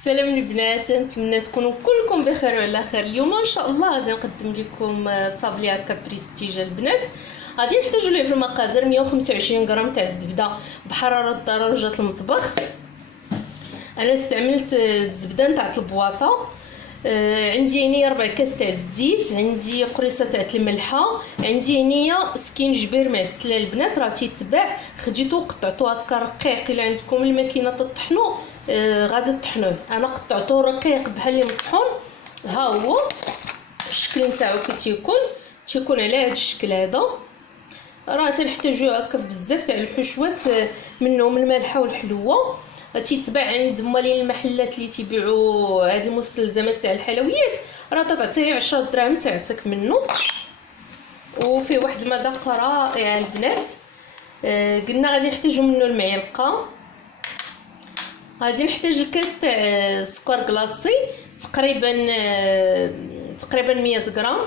السلام البنات، نتمنى تكونوا كلكم بخير وعلى خير. اليوم ان شاء الله غادي نقدم لكم صابلي هكا بريستيج البنات. غادي نحتاجوا ليه في المقادير 125 غرام تاع الزبده بحراره درجه المطبخ. انا استعملت الزبده نتاع البواطه. عندي هنا 4 كاس تاع الزيت، عندي قريصه تاع الملحه، عندي هنا سكينجبير معسله البنات راه تيتباع، خديتو قطعتو هكا رقيق. الا عندكم الماكينه تطحنوا غادي تطحنوه، انا قطعته رقيق بحال المطحون. ها هو الشكل نتاعو كي تيكون على هذا الشكل هذا. راه تنحتاجو هكا بزاف تاع الحشوات، منهم المالحه والحلوه. تيتباع عند مالين المحلات اللي تيبيعوا هاد المستلزمات تاع الحلويات، راه تعطيه 10 دراهم تاعتك منه. وفيه واحد المذاق رائع البنات. قلنا غادي نحتاجو منه المعلقه، غادي نحتاج الكاس تاع سكر كلاصي تقريبا 100 غرام.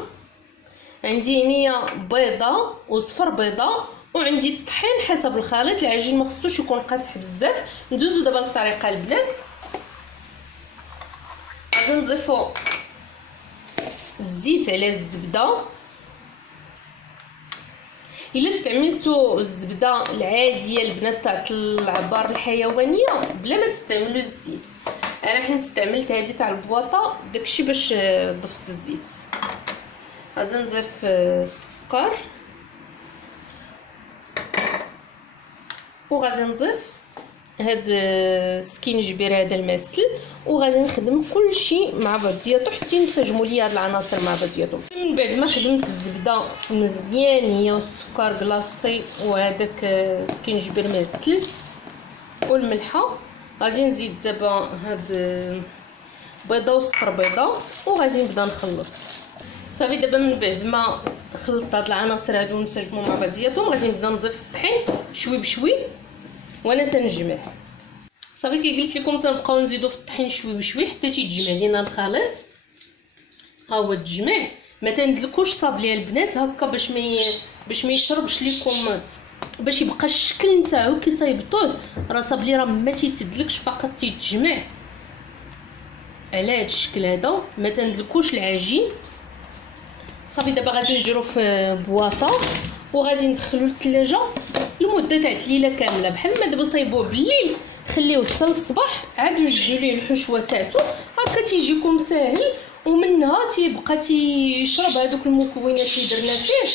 عندي هنا بيضه وصفر بيضه، وعندي الطحين حسب الخليط. العجين ما خصوش يكون قاصح بزاف. ندوزو دابا للطريقه البنات. غادي نضيفو الزيت على الزبده. الا استعملتوا الزبده العاديه البنات تاع العبار الحيوانيه بلا ما تستعملوا الزيت، انا حين استعملت هذه تاع البواطه داكشي باش ضفت الزيت. غادي نضيف السكر، وغادي نضيف هاد السكينجبير هذا الماسل، وغادي نخدم كلشي مع بعضياتو حتى ينسجموا ليا هاد العناصر مع بعضياتهم. من بعد ما خدمت الزبده مزيان هي والسكر كلاصي وهذاك السكينجبير ماسل والملحه، غادي نزيد دابا هاد بيضه وصفر بيضه، وغادي نبدا نخلط. صافي دابا من بعد ما خلطت هاد العناصر هادو ونسجموا مع بعضياتهم، غادي نبدا نضيف الطحين شوي بشوي وانا تنجمع. صافي كي قلت لكم تنبقاو نزيدو في الطحين شوي بشوي حتى تيتجمع لينا الخليط. ها هو التجمع. ما تندلكوش صابلي البنات هكا باش ما يشربش لكم، باش يبقى الشكل نتاعو كي صايبطوه. راه صابلي راه ما تيتدلكش، فقط تيتجمع على هذا الشكل هذا. ما تندلكوش العجين. صافي دابا غادي نديرو في بواطه وغادي ندخلو للثلاجه لمده تاع ليله كامله. بحال ما دابا صايبوه بالليل خليوه حتى الصباح، عاد وجدوا ليه الحشوه تاعته هكا تيجيكم ساهل، ومنها تيبقى تيشرب هذوك المكونات اللي درنا فيه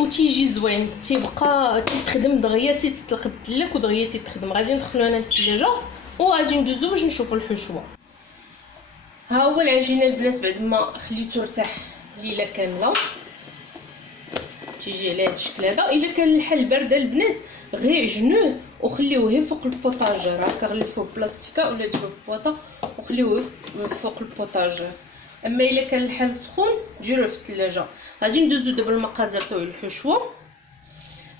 وتيجي زوين، تيبقى تيتخدم دغيا، تيتلخبط ودغيا تيتخدم. غادي ندخلو انا للثلاجه وغادي ندوزو باش نشوفوا الحشوه. ها هو العجينه البنات بعد ما خليته ارتاح ليله كامله تيجي على هذا الشكل هذا. الا كان الحل بارده البنات غير عجنوه وخليوه غير فوق البوطاجير، هكا غلفوه بلاستيكه ولا ديروه في بواطه وخليوه فوق البوطاجير. اما الا كان الحل سخون ديروه في الثلاجه. غادي ندوزو دابا المقادير تاع الحشوه.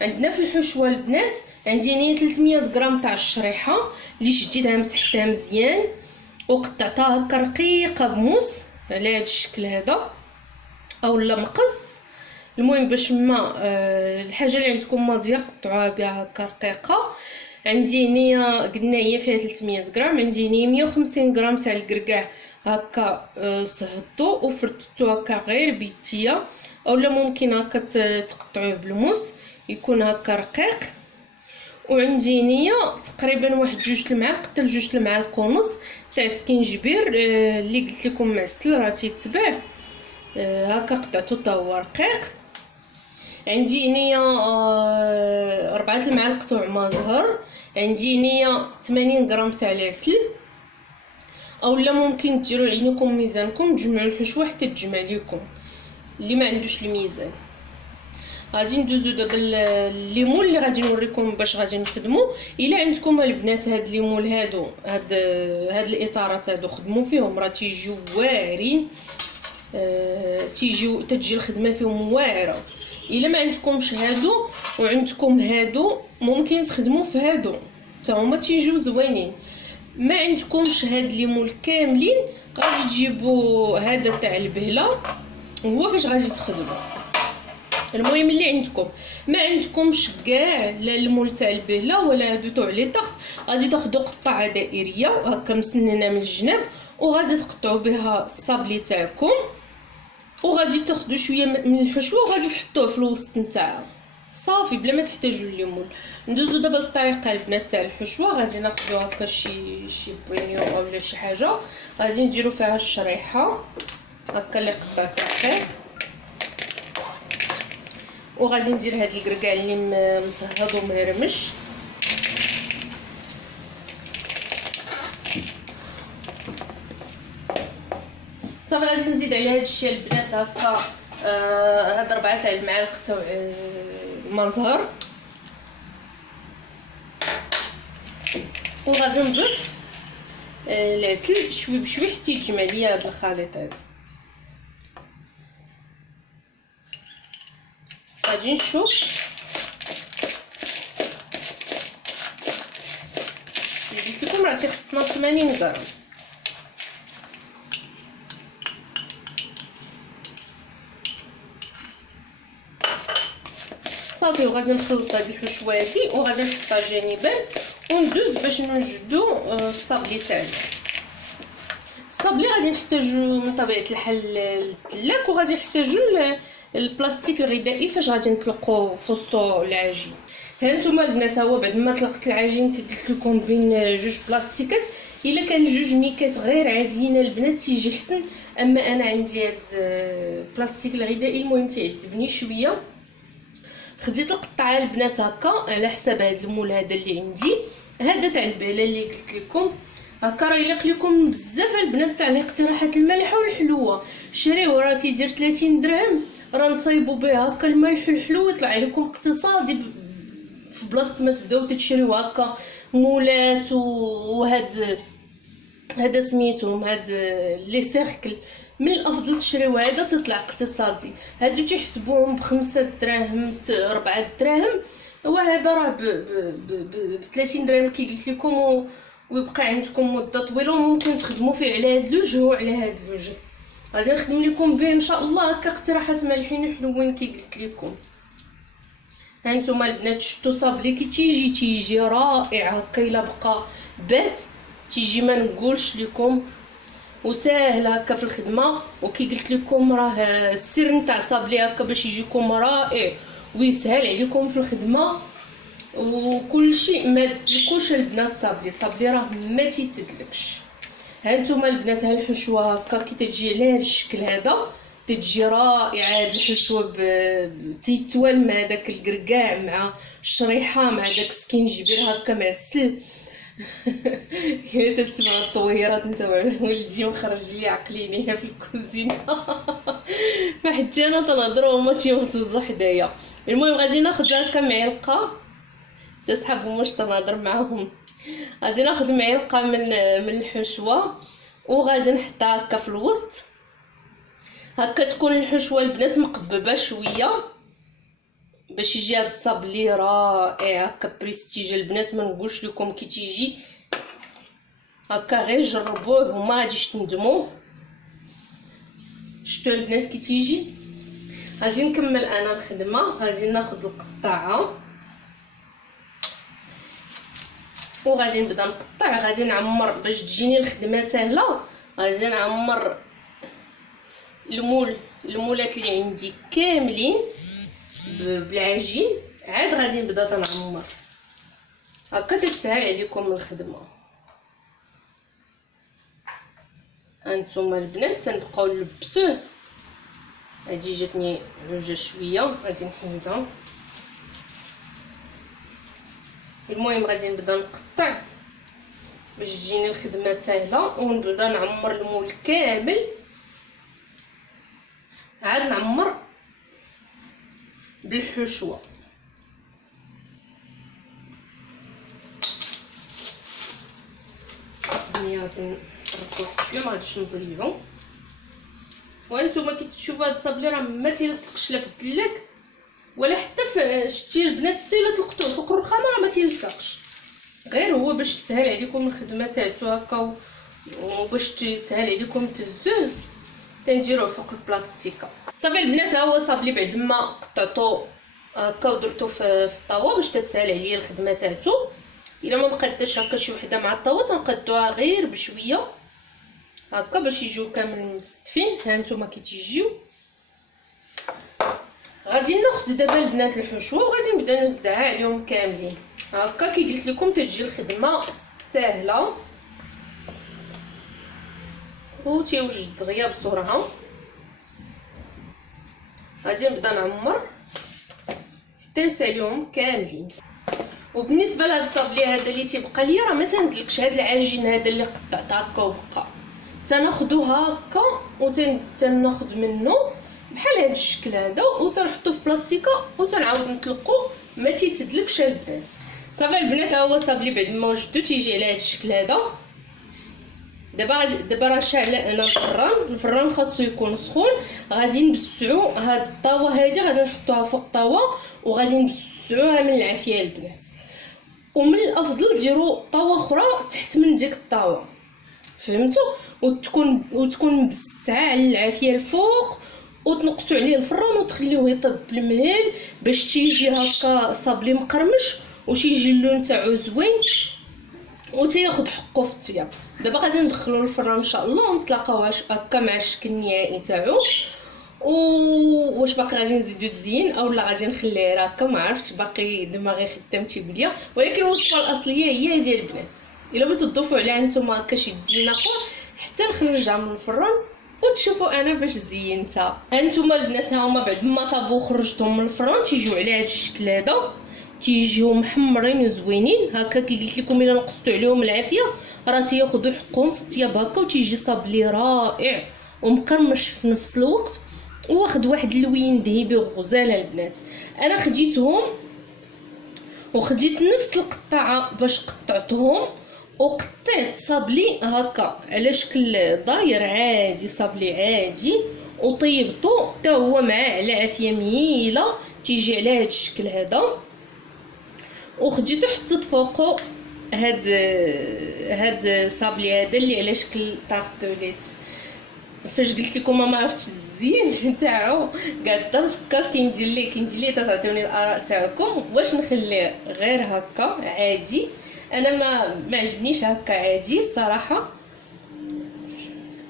عندنا في الحشوه البنات عندي هنا 300 غرام تاع الشريحه اللي شديتها مسحتها مزيان وقطعتها هكا رقيقه بموس على هذا الشكل هذا اولا مقص. المهم باش ما الحاجه اللي عندكم ماضيه قطعوها بها هكا رقيقه. عندي هنا قلنا هي فيها 300 غرام. عندي هنا 150 غرام تاع الكركاع هكا صهدتو وفرتتو هكا غير بيتيه، اولا ممكن هكا تقطعوه بالموس يكون هكا رقيق. وعندي هنا تقريبا واحد 2 المعالق حتى 2 المعالق ونص تاع سكينجبير اللي قلت لكم معسل راه تيتباع هكا قطعته حتى هو رقيق. عندي هنا 4 المعالق تاع عما زهر. عندي هنا 80 غرام تاع العسل، اولا ممكن ديروا عينكم ميزانكم تجمعوا الحشوه حتى تجمع لكم اللي ما عندوش الميزان. غادي ندوزو دابا الليمون اللي غادي نوريكم باش غادي نخدمو. الا عندكم البنات هاد الليمون هاد الاطارات هادو خدموا فيهم، راه تيجيو واعرين، تجي الخدمه فيهم واعره. الا ما عندكمش هادو وعندكم هادو ممكن تخدموا في هادو حتى هما تيجيو زوينين. ما عندكمش هاد الليمون كاملين غادي تجيبوا هذا تاع البهله، هو فاش غادي تخدموا. المهم اللي عندكم. ما عندكمش كاع لا المول تاع البهله ولا هادو تاع لي طاخت، غادي تاخذوا قطعه دائريه هكا مسننه من الجناب، وغادي تقطعوا بها الصابلي تاعكم، وغادي تاخذوا شويه من الحشوه وغادي تحطوه في الوسط نتاعها صافي بلا ما تحتاجوا ليمون. ندوزو دابا للطريقه البنات تاع الحشوه. غادي ناخذوا هكا شي بوينيون اولا شي حاجه، غادي نديروا فيها الشريحه هكا اللي قطعت دقيق، وغادي ندير هاد الكركاع اللي مصهد ومهرمش. صافي غادي نزيد على هاد الشيء البنات هكا هاد 4 تاع المعالق تاع المزهر، وغادي نضيف العسل شوي بشوي حتى يتجمع ليا هاد الخليط هذا. غادي نشوف اللي فيكم راه تيخصنا 80 غرام. صافي وغادي نخلط هاد الحشواتي وغادي نحطها جانبا، وندوز باش نوجدو الصابلي تاعنا. الصابلي غادي نحتاجو من طبيعه الحال التلاك، وغادي نحتاجو البلاستيك الغذائي فاش غادي نطلقو في وسطو العجين. ها نتوما البنات، هو بعد ما طلقت العجين قلت لكم بين جوج بلاستيكات، الا كان جوج ميكات غير عاديين البنات تيجي حسن، اما انا عندي هاد البلاستيك الغذائي المهم تيعذبني شويه. خديت القطعه البنات هكا على حساب هذا المول هذا اللي عندي، هذا تاع البهله اللي قلت لكم هكا راه يليق لكم بزاف البنات تاع الاقتراحات المالحه والحلوه. شريوه راه تيدير 30 درهم، راه نصايبوا به هكا الملح والحلو يطلع لكم اقتصادي في بلاصه ما تبداو تشريو هكا مولات هذا سميتهم هاد لي سيركل. من الافضل تشريو هذا تطلع اقتصادي. هادو تيحسبوهم ب5 دراهم 4 دراهم، وهذا راه ب 30 درهم كي قلت لكم، ويبقى عندكم مده طويله وممكن تخدموا فيه على هاد الوجه وعلى هاد الوجه. غادي نخدم لكم به ان شاء الله هكا اقتراحات مالحين وحلوين كي قلت لكم. هانتوما البنات شفتوا صابلي كي تيجي رائع هكا، الا بقى بات تيجي ما نقولش لكم، وساهل هكا في الخدمه. وكي قلت لكم راه السر نتاع صابلي هكا باش يجيكم رائع ويسهل عليكم في الخدمه وكل شيء. ما تدلكوش البنات صابلي راه ما تيتدلكش. هانتوما البنات ها الحشوه هكا كي تجي على هذا الشكل هذا تتجي رائعه. هاد الحشوه تيتوال مع داك الكركاع مع الشريحه مع داك سكينجبير هكا معسل. يا تسمع الطويرات نتاع ولدي وخرج لي عقلينيها في الكوزينه. فحتى انا تنهضروا هما تيوصلوا حدايا. المهم غادي ناخذ هكا معلقه، تصحابهم واش تنهضر معاهم. غادي ناخذ معلقه من الحشوه وغادي نحطها هكا في الوسط هكا. تكون الحشوه البنات مقببه شويه باش يجي هاد الصابلي رائع هكا بريستيج البنات. ما نقولش لكم كي تيجي هكا غير جربوه وما غاديش تندموا. شفتوا البنات كي تيجي. غادي نكمل انا الخدمه. غادي ناخذ القطعه وغادي نبدا نقطع. غادي نعمر باش تجيني الخدمه سهله. غادي نعمر المولات اللي عندي كاملين بالعجين، عاد غادي نبدا تنعمر هكا تسهل عليكم الخدمه. هانتوما البنات تنبقاو نلبسوه. هادي جاتني عوجه شويه غادي نحيدها. المهم غادي نبدا نقطع باش تجيني الخدمه سهله ونبدا نعمر المول كامل. عاد نعمر بالحشوه. غادي نركو شويه ما غاديش نضيعو. وانتوما كي تشوفوا هاد الصابلي راه ما تيلصقش لا في الدلاك ولا حتى في شتي البنات حتى الا طلقتوه فوق الرخامه راه ما تيلصقش. غير هو باش تسهل عليكم الخدمه تاعو هكا وباش تسهل عليكم تهزوه تنديروه فوق البلاستيكه. صافي البنات، ها هو صابلي بعد ما قطعته هكا ودرتو في الطاوه باش تتسهل عليا الخدمه تاعتو. الا ما مقاداش هكا شي وحده مع الطاوه تنقادوها غير بشويه هكا باش يجيو كامل مستفين. ها نتوما كي تيجيو. غادي ناخذ دابا البنات الحشوه وغادي نبدا نوزعها عليهم كاملين هكا. كي قلت لكم تجي الخدمه سهله و تيوجد دغيا بسرعه. غادي نبدا نعمر حتى نساليهم كاملين. وبالنسبه لهاد الصابلي هذا اللي تيبقى ليا راه ما تندلكش هاد العجين هذا اللي قطعت هكا وبقى، تناخذو هكا وتناخذ منه بحال هاد الشكل هذا وتنحطوه في بلاستيكه وتنعاود نطلقو ما تيتدلكش البنات. صافي البنات، ها هو صابلي بعد ما وجدو تيجي على هاد الشكل هذا. دابا راه شاعله انا الفران خاصو يكون سخون. غادي نبسعو هاد الطاوه هادي، غادي نحطوها فوق الطاوه وغادي نبسعوها من العافيه البنات. ومن الافضل ديروا طاوه اخرى تحت من ديك الطاوه، فهمتوا؟ وتكون مبسعه على العافيه الفوق، وتنقصوا عليه الفران وتخليوه يطيب بالمهل باش تيجي هكا صابلي مقرمش وتيجي اللون تاعو زوين وتياخذ حقه في الطياب. دابا غادي ندخلو للفران ان شاء الله ونتلاقاو هكا مع الشكل النهائي تاعو. واش باقي غادي نزيدو تزيين اولا غادي نخليه هكا، ما عرفتش، باقي دماغي خدامتي بليا. ولكن الوصفه الاصليه هي ديال البنات. الا بغيتو تضيفوا عليها نتوما هكا شي تزيينه اخرى حتى نخرجها من الفران وتشوفوا انا باش زينتها. ها نتوما البنات، ها هما بعد ما طابو خرجتهم من الفران تيجيو على هذا الشكل هذا، تيجيو محمرين زوينين هكا. كي قلت لكم الا نقصتوا عليهم العافيه راه تياخذوا حقهم في الطياب هكا، وتيجي صابلي رائع ومقرمش في نفس الوقت واخد واحد اللوين ذهبي وغزاله البنات. انا خديتهم وخديت نفس القطعه باش قطعتهم وقطعت صابلي هكا على شكل داير عادي، صابلي عادي، وطيبته حتى هو معاه على عافيه مهيله تيجي على هذا الشكل هذا. وخديته حطيت فوقه هاد الصابلي هذا اللي على شكل طارتوليت. فاش قلت لكم ما عرفتش الزين تاعو قاعده نفكر كي ندير ليه تعطيوني الاراء تاعكم. واش نخليه غير هكا عادي؟ انا ما عجبنيش هكا عادي صراحه.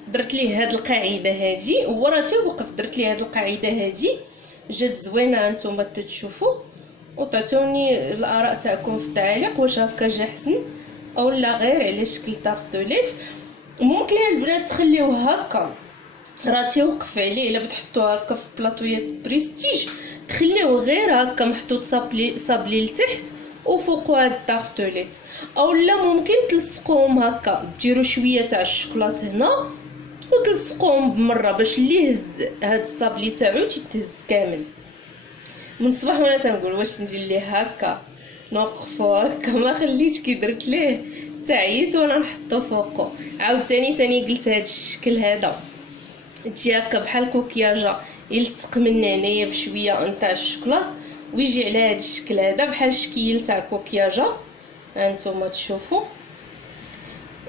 درت ليه هاد القاعده هادي، هو راه توقف درت ليه هاد القاعده هادي جات زوينه. نتوما تشوفوا وتعطوني الاراء تاعكم في التعاليق واش هكا جا حسن اولا غير على شكل طارتوليت. ممكن البنات تخليوه هكا راه تيوقف عليه. الا بتحطوه هكا في بلاطويات بريستيج تخليوه غير هكا محطوط صابلي لتحت وفوقه هاد الطارتوليت، اولا ممكن تلصقوهم هكا ديروا شويه تاع الشوكولاط هنا وتلصقوهم بمره باش اللي يهز هاد الصابلي تاعو تيتهز كامل. من الصباح وانا تنقول واش ندير ليه هكا نوقفو هكا، ما خليت كي درت ليه تعيت وانا نحطو فوقو. عاوتاني قلت هاد الشكل هذا تجي هكا بحال كوكياجه يلصق من هنايا بشويه نتاع الشوكولاط ويجي على هاد الشكل هذا بحال شكيل تاع كوكياجه. هانتوما تشوفوا.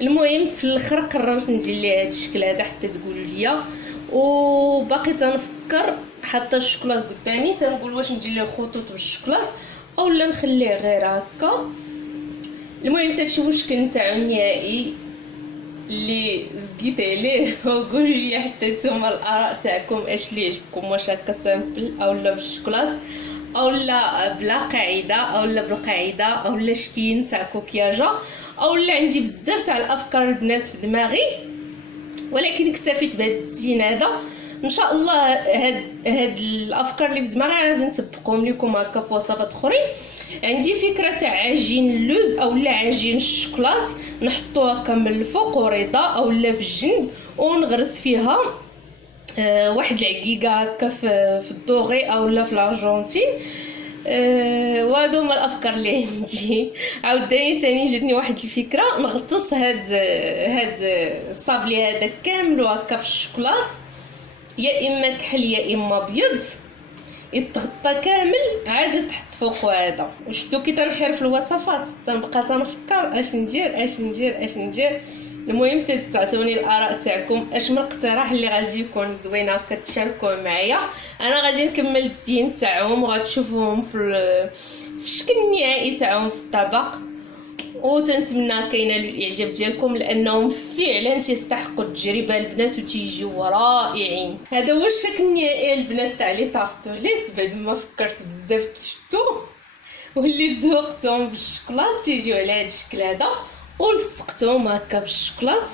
المهم في الاخر قررت ندير ليه هاد الشكل هذا حتى تقولوا لي. وباقي تنفكر حتى الشوكولاط قدامي تنقول واش ندير ليه خطوط بالشوكولاط اولا نخليه غير هكا. المهم تشوفوا الشكل نتاعو النهائي اللي زقيت عليه وقولوا لي حتى نتوما الاراء تاعكم اش اللي يعجبكم، واش هكا سامبل اولا بالشوكولاط اولا بلا قاعده اولا بالقاعده اولا شكين تاع كوكياجه اولا. عندي بزاف تاع الافكار البنات في دماغي ولكن اكتفيت بهذا الزين هذا. ان شاء الله هاد الافكار اللي في دماغي غادي نطبقهم لكم هكا في وصفات اخرين. عندي فكره تاع عجين اللوز اولا عجين الشوكولاط نحطوه هكا من الفوق وريضه اولا في الجنب ونغرس فيها واحد العقيقه هكا في الدوغي اولا في الارجنتين. وهادو هما الافكار اللي عندي. عاوداني ثاني جاتني واحد الفكره نغطس هاد الصابلي هذا كامل هكا في الشوكولاط، يا اما كحل يا اما ابيض، يتغطى كامل عاد تحط فوقه هذا. وشفتو كي تنحير في الوصفات تنبقى تنفكر اش ندير. المهم تعطوني الاراء تاعكم، اش من الاقتراح اللي غادي يكون زوين هكا تشاركوه معايا. انا غادي نكمل التزيين تاعهم وغتشوفوهم في الشكل النهائي تاعهم في الطبق، وتنتمنى كينالوا الاعجاب ديالكم لانهم فعلا تيستحقوا التجربه البنات وتيجيو رائعين. هذا هو الشكل النهائي البنات تاع لي طارطوليت بعد ما فكرت بزاف كشتو وليت ذوقتهم بالشوكولات تيجيو على هذا الشكل هذا، ولصقتهم هكا بالشوكولات،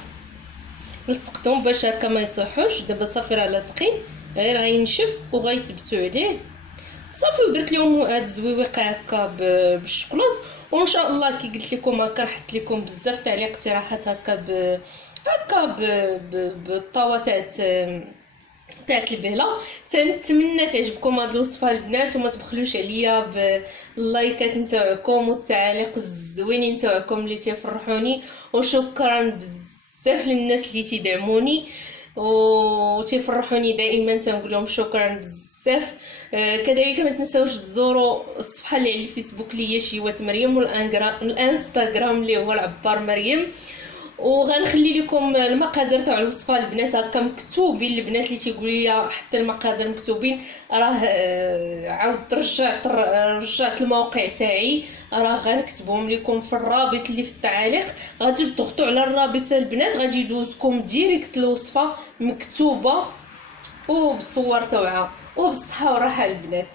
لصقتهم باش هكا ما يطيحوش. دابا صافي راه لاصقين، غير غينشف وغيتبتوا عليه صافي. ودرت لهم هاد الزويويق هكا بالشوكولات، وان شاء الله كي قلت لكم هكا رحت لكم بزاف تاع الاقتراحات هكا بالطاوه تاعت البهله. تنتمنى تعجبكم هاد الوصفه البنات، وما تبخلوش عليا باللايكات نتاعكم والتعاليق الزوينين نتاعكم اللي تيفرحوني، وشكرا بزاف للناس اللي تدعموني وتيفرحوني دائما، تنقول لهم شكرا بزاف. كذلك ما تنساوش تزوروا الصفحه اللي على الفيسبوك اللي هي شيوات مريم، والانستغرام اللي هو العبار مريم. وغنخلي لكم المقادير تاع الوصفه البنات هكا مكتوبين. البنات اللي تيقولوا لي حتى المقادير مكتوبين، راه عاود رجعت الموقع تاعي، راه غنكتبهم لكم في الرابط اللي في التعاليق. غادي تضغطوا على الرابط البنات، غادي يدوزكم ديريكت الوصفه مكتوبه وبالصور تاعها. وبالصحه والراحه البنات.